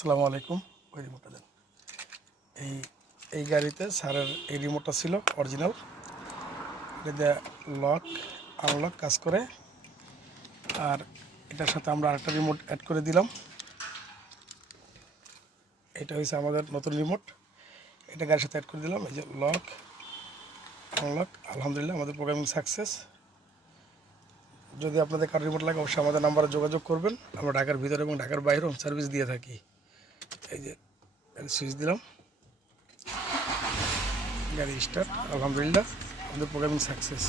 আসসালামু আলাইকুম। ওই রিমোটটা দেন। এই এই গাড়িতে স্যারের এই রিমোটটা ছিল অরিজিনাল। এটা দিয়ে লক আনলক কাজ করে। আর এটার সাথে আমরা আরেকটা রিমোট অ্যাড করে দিলাম। এটা হয়েছে আমাদের নতুন রিমোট, এটা গাড়ির সাথে অ্যাড করে দিলাম। এই যে লক আনলক, আলহামদুলিল্লাহ আমাদের প্রোগ্রামিং সাকসেস। যদি আপনাদের কার রিমোট লাগে অবশ্যই আমাদের নাম্বারে যোগাযোগ করবেন। আমরা ঢাকার ভিতরে এবং ঢাকার বাইরে হোম সার্ভিস দিয়ে থাকি। এই যে সুইচ দিলাম, গাড়ি স্টার্ট, আলহামদুলিল্লাহ আমাদের প্রোগ্রামিং সাকসেস।